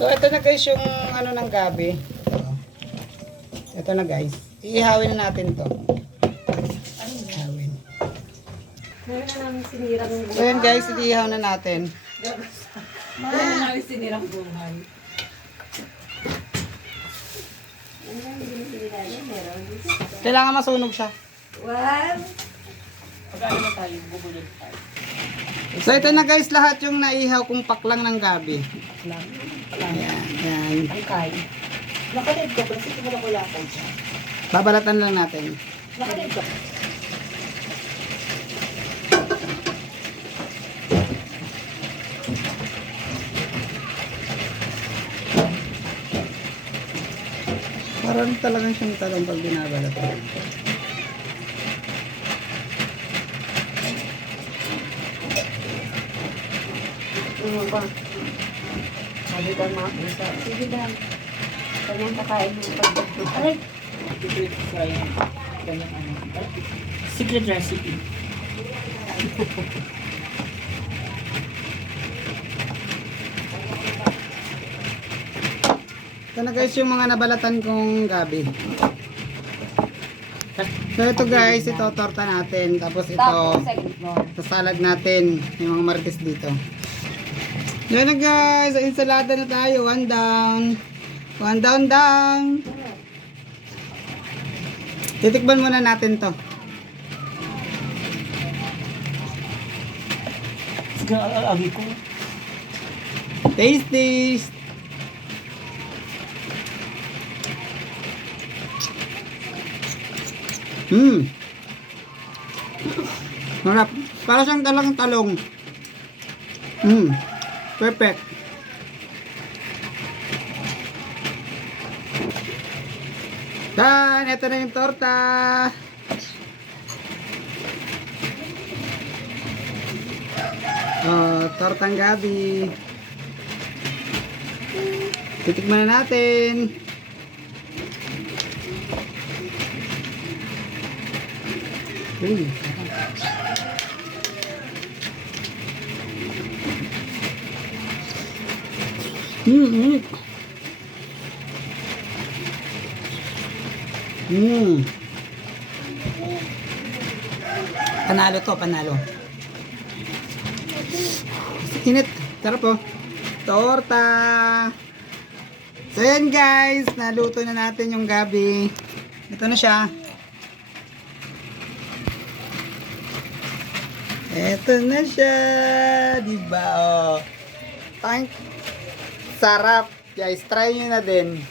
So, ito na guys yung ano ng gabi. Ito na guys. Iihawin na natin to. Ihawin. Meron na namin sinirang buhay. So, yan guys, iihaw na natin. Meron na namin sinirang buhay. Kailangan masunog siya. Wow! Pag-ano na tayo, bubulod tayo. So, ito na guys, lahat yung naihaw kong paklang ng gabi. Lang. Ayan, ayan. Ang kain. Nakalive ka pa, kasi wala ko lakay siya. Babalatan lang natin. Nakalive ka pa. Parang talagang siyang talong pag binabalatan. Ano ba? Sabi ko mga pusa. Sige lang. Kanyang kakain mo pagdating. Aray! Secret try. Ganyan ano. Secret recipe. Ito na guys yung mga nabalatan kong gabi. So ito guys, ito torta natin. Tapos ito, Tapos, second floor. sa salad natin. Yung mga marites dito. Yan na guys, sa ensalada na tayo. One down. One down down. Titikman muna natin to. Sige, agi ko. Taste taste. Harap. Para siyang talagang talong. Perfect. Dan, ito na yung torta. Oh, tortang gabi. Titikman na natin. Uy. Mm. Panalo to, panalo. Init. Sarap po. Torta. So yan guys, naluto na natin yung gabi. Ito na siya. Ito na siya. Diba? Oh. Ang sarap. Guys, try nyo na din.